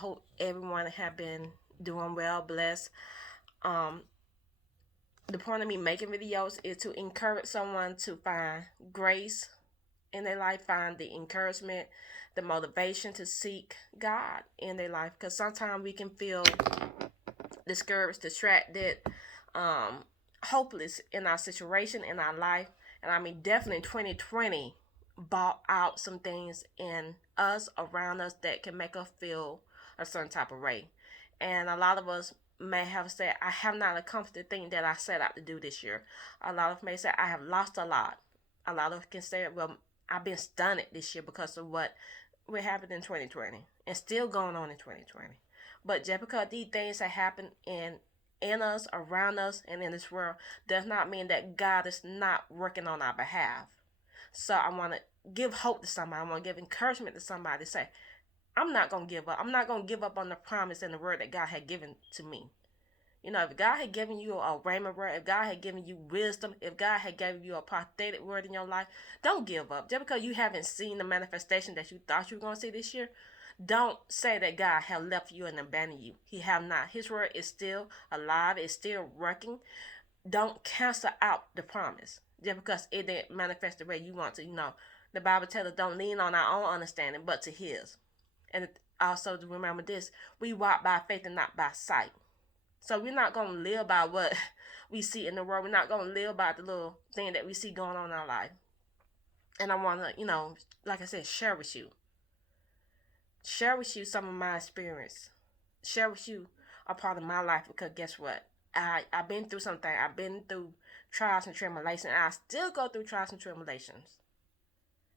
Hope everyone have been doing well, blessed. Um, the point of me making videos is to encourage someone to find grace in their life, find the encouragement, the motivation to seek God in their life. Because sometimes we can feel discouraged, distracted, um, hopeless in our situation, in our life. And I mean, definitely 2020 brought out some things in us, around us, that can make us feel a certain type of way. And a lot of us may have said, I have not accomplished the thing that I set out to do this year. A lot of may say, I have lost a lot. A lot of can say, well, I've been stunned this year because of what happened in 2020 and still going on in 2020. But just because these things have happened in us, around us, and in this world, does not mean that God is not working on our behalf. So I want to give hope to somebody. I want to give encouragement to somebody. Say, I'm not gonna give up. I'm not gonna give up on the promise and the word that God had given to me. You know, if God had given you a rhema word, if God had given you wisdom, if God had given you a prophetic word in your life, don't give up. Just because you haven't seen the manifestation that you thought you were going to see this year, don't say that God have left you and abandoned you. He have not. His word is still alive. It's still working. Don't cancel out the promise just because it didn't manifest the way you want to. You know, the Bible tells us don't lean on our own understanding, but to His. And also to remember this: we walk by faith and not by sight. So we're not gonna live by what we see in the world. We're not gonna live by the little thing that we see going on in our life. And I wanna, like I said, share with you some of my experience, share with you a part of my life, because guess what? I've been through something. I've been through trials and tribulations. I still go through trials and tribulations.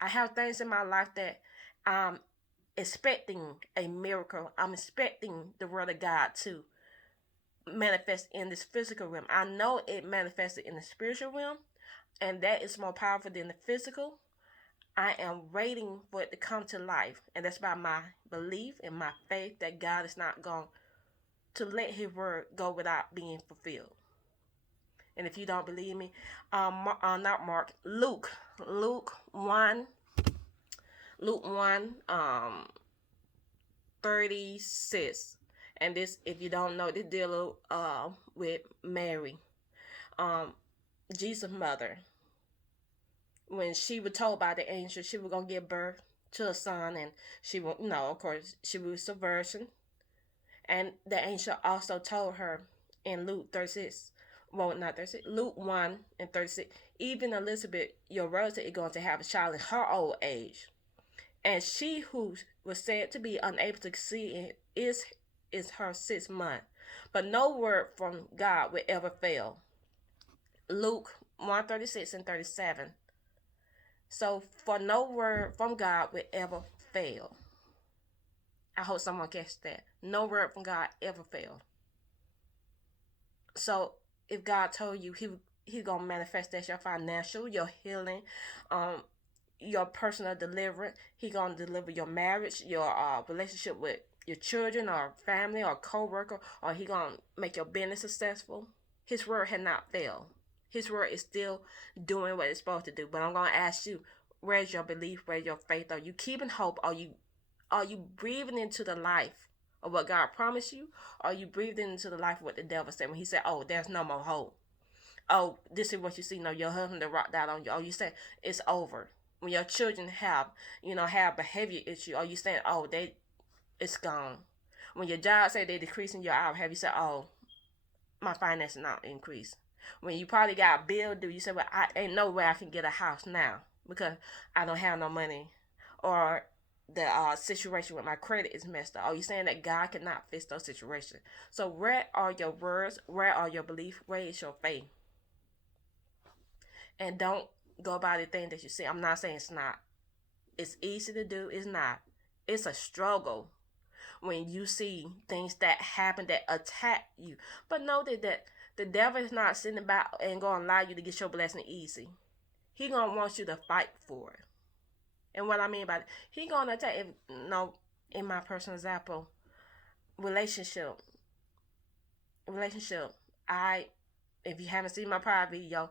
I have things in my life that I'm expecting a miracle. I'm expecting the word of God to manifest in this physical realm. I know it manifested in the spiritual realm, and that is more powerful than the physical. I am waiting for it to come to life, and that's by my belief and my faith that God is not going to let His word go without being fulfilled. And if you don't believe me, not Mark, Luke 1, Luke 1, 36. And this, if you don't know, this deal with Mary, um, Jesus' mother. When she was told by the angel she was gonna give birth to a son, and she will, of course, she was a virgin. And the angel also told her in Luke 36, well, not 36, Luke 1 and 36, even Elizabeth, your relative, is going to have a child in her old age. And she who was said to be unable to conceive is her 6 month. But no word from God will ever fail. Luke 1:36 and 37. So for no word from God will ever fail. I hope someone catch that. No word from God ever failed. So if God told you He gonna manifest that, your financial, your healing, um, your personal deliverance. He gonna deliver your marriage, your relationship with your children or family or co-worker, or He gonna make your business successful. His word had not failed. His word is still doing what it's supposed to do. But I'm gonna ask you, where's your belief? Where's your faith? Are you keeping hope? Are you breathing into the life of what God promised you? Or are you breathing into the life of what the devil said when he said, "Oh, there's no more hope. Oh, this is what you see. No, your husband that rocked out on you. Oh, you say it's over." When your children have behavior issue, or you saying, "Oh, it's gone." When your job say they decreasing your hour, have you said, "Oh, my finances not increase"? When you probably got a bill due, you say, "Well, I ain't no way I can get a house now because I don't have no money," or the situation with my credit is messed up. Are you saying that God cannot fix those situations? So where are your words? Where are your beliefs? Where is your faith? And don't go by the thing that you see. I'm not saying it's not. It's easy to do. It's not. It's a struggle when you see things that happen that attack you. But know that the devil is not sitting back and going to allow you to get your blessing easy. He going to want you to fight for it. And what I mean by that, he going to attack, in my personal example, relationship. Relationship. If you haven't seen my prior video,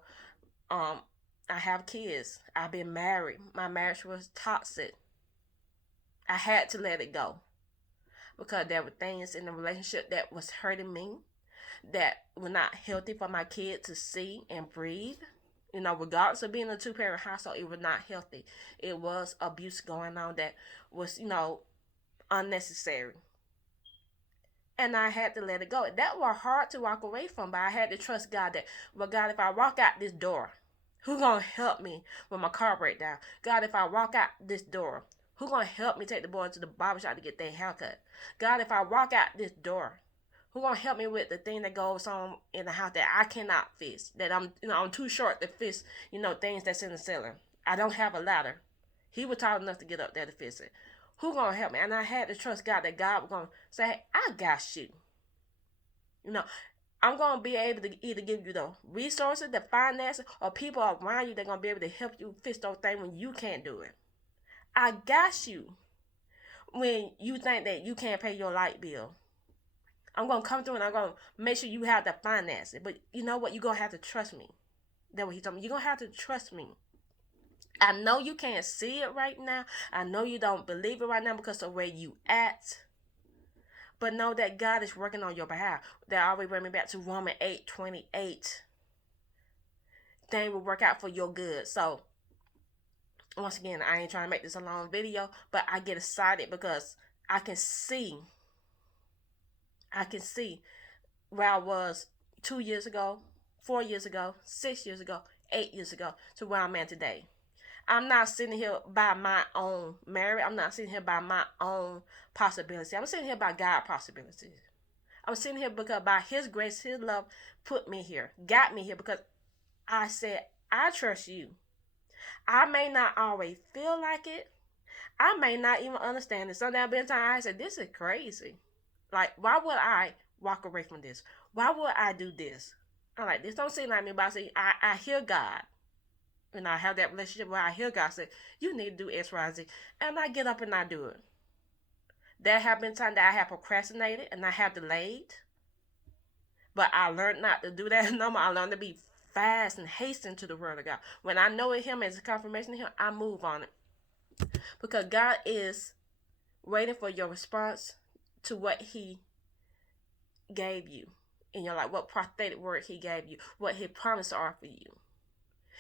um, I have kids. I've been married. My marriage was toxic. I had to let it go. because there were things in the relationship that was hurting me, that were not healthy for my kid to see and breathe. You know, regardless of being a two-parent household, it was not healthy. It was abuse going on that was, unnecessary. And I had to let it go. That was hard to walk away from, but I had to trust God that, well, God, if I walk out this door, who gonna help me when my car break down? God, if I walk out this door, who gonna help me take the boys to the barbershop to get their haircut? God, if I walk out this door, who gonna help me with the thing that goes on in the house that I cannot fix? That I'm too short to fix, things that's in the ceiling. I don't have a ladder. He was tall enough to get up there to fix it. Who gonna help me? And I had to trust God that God was gonna say, hey, I got you. I'm gonna be able to either give you the resources, the finances, or people around you that gonna be able to help you fix those things when you can't do it. I got you when you think that you can't pay your light bill. I'm gonna come through and I'm gonna make sure you have the finances. But you know what? You're gonna have to trust me. That's what he told me. You're gonna have to trust me. I know you can't see it right now. I know you don't believe it right now because of where you at. But know that God is working on your behalf. That always bring me back to Romans 8:28. Things will work out for your good. So once again, I ain't trying to make this a long video, but I get excited because I can see where I was 2 years ago, 4 years ago, 6 years ago, 8 years ago to where I'm at today. I'm not sitting here by my own merit. I'm not sitting here by my own possibility. I'm sitting here by God's possibilities. I'm sitting here because by His grace, His love put me here, got me here because I said, I trust you. I may not always feel like it. I may not even understand it. Sometimes been time I said, this is crazy. Like, why would I walk away from this? Why would I do this? I'm like, this don't seem like me, but I say, I hear God. And I have that relationship where I hear God say, you need to do X, Y, Z. And I get up and I do it. There have been times that I have procrastinated and I have delayed. But I learned not to do that no more. I learned to be fast and hasten to the word of God. When I know Him as a confirmation of Him, I move on it. Because God is waiting for your response to what He gave you in your life. What prophetic word He gave you. What His promises are for you.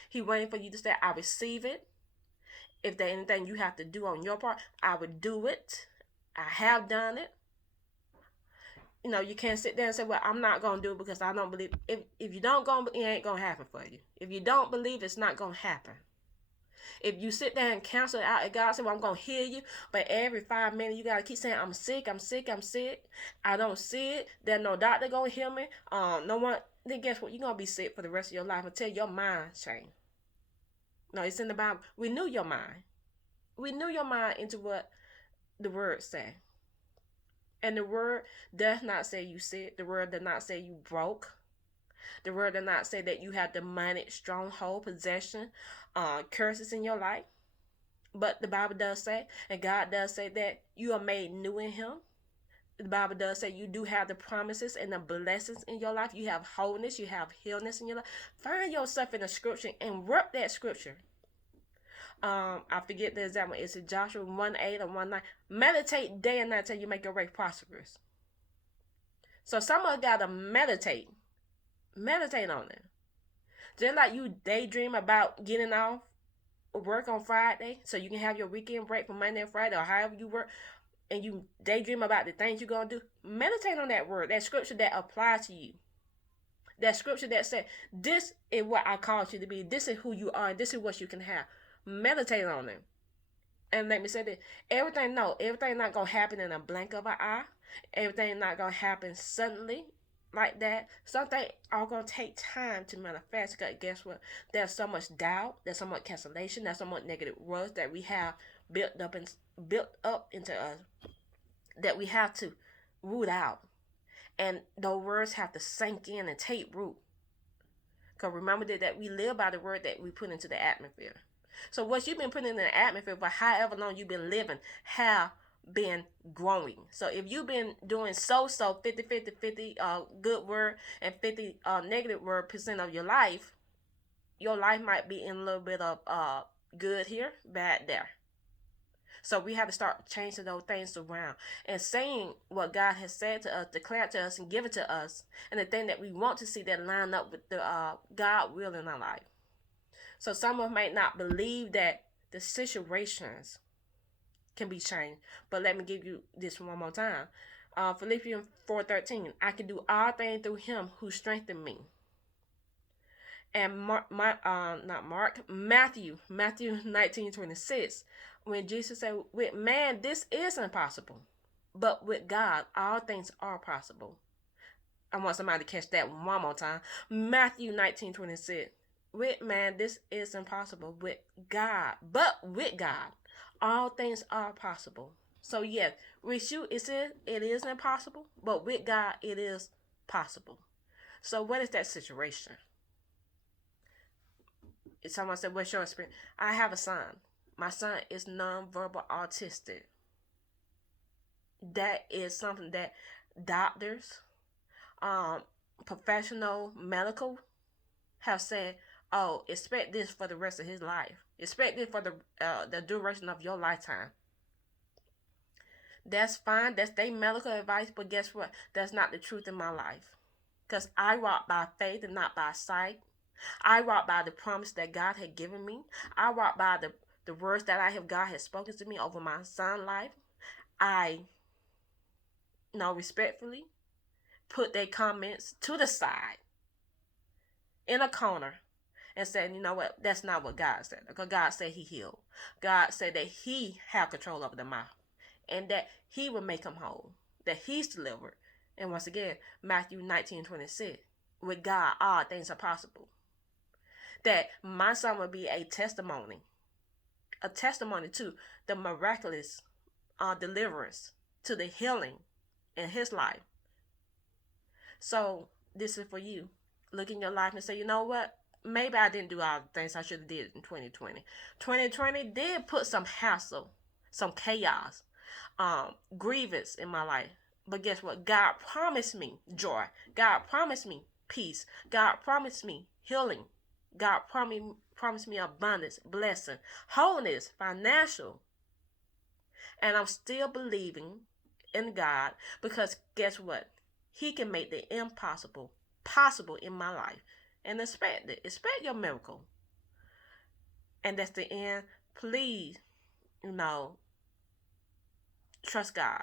He's waiting for you to say, I receive it. If there's anything you have to do on your part, I would do it. I have done it. You can't sit there and say, well, I'm not going to do it because I don't believe. If you don't go, it ain't going to happen for you. If you don't believe, it's not going to happen. If you sit there and cancel it out and God said, well, I'm going to heal you, but every 5 minutes you got to keep saying, I'm sick, I'm sick, I'm sick. I don't see it. There's no doctor going to heal me. No one. Then guess what? You're going to be sick for the rest of your life until your mind changes. No, it's in the Bible. Renew your mind. Renew your mind into what the word say. And the word does not say you sick. The word does not say you broke. The word does not say that you have demonic stronghold, possession, curses in your life. But the Bible does say, and God does say that you are made new in Him. The Bible does say you do have the promises and the blessings in your life. You have wholeness. You have healness in your life. Find yourself in the scripture and work that scripture. I forget the example. It's in Joshua 1:8 or 1:9. Meditate day and night till you make your way prosperous. So someone gotta meditate. Meditate on it. Just like you daydream about getting off work on Friday so you can have your weekend break from Monday and Friday or however you work, and you daydream about the things you're going to do, meditate on that word, that scripture that applies to you. That scripture that said, this is what I called you to be. This is who you are. And this is what you can have. Meditate on it. And let me say that everything not going to happen in a blink of an eye. Everything not going to happen suddenly like that. Something are going to take time to manifest. Because guess what? There's so much doubt. There's so much cancellation. There's so much negative words that we have built up into us that we have to root out. And those words have to sink in and take root. Because remember that we live by the word that we put into the atmosphere. So what you've been putting in the atmosphere for however long you've been living have been growing. So if you've been doing 50 good word and 50 negative word percent of your life might be in a little bit of good here, bad there. So we have to start changing those things around and saying what God has said to us, declared to us, and given to us, and the thing that we want to see that line up with the God will in our life. So someone might not believe that the situations can be changed, but let me give you this one more time. Philippians 4:13. I can do all things through Him who strengthened me. And Matthew 19:26, when Jesus said, with man this is impossible, but with God all things are possible. I want somebody to catch that one more time. Matthew 19:26, with man this is impossible, with God, but with God all things are possible. So yes, with you it is impossible, but with God it is possible. So what is that situation? Someone said, what's your experience? I have a son. My son is nonverbal autistic. That is something that doctors, um, professional medical have said, oh, expect this for the rest of his life. Expect this for the duration of your lifetime. That's fine. That's their medical advice. But guess what? That's not the truth in my life. Because I walk by faith and not by sight. I walk by the promise that God had given me. I walk by the words that God has spoken to me over my son's life. I respectfully put their comments to the side in a corner and said, you know what, that's not what God said. Because God said He healed. God said that He had control over the mouth and that He would make them whole, that He's delivered. And once again, Matthew 19:26, with God all things are possible. That my son would be a testimony to the miraculous deliverance, to the healing in his life. So this is for you. Look in your life and say, you know what? Maybe I didn't do all the things I should have did in 2020. 2020 did put some hassle, some chaos, grievance in my life. But guess what? God promised me joy. God promised me peace. God promised me healing. God promised me abundance, blessing, wholeness, financial. And I'm still believing in God because guess what? He can make the impossible possible in my life. And expect it. Expect your miracle. And that's the end. Please, trust God.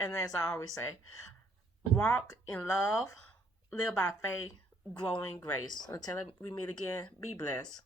And as I always say, walk in love, live by faith, grow in grace. Until we meet again, be blessed.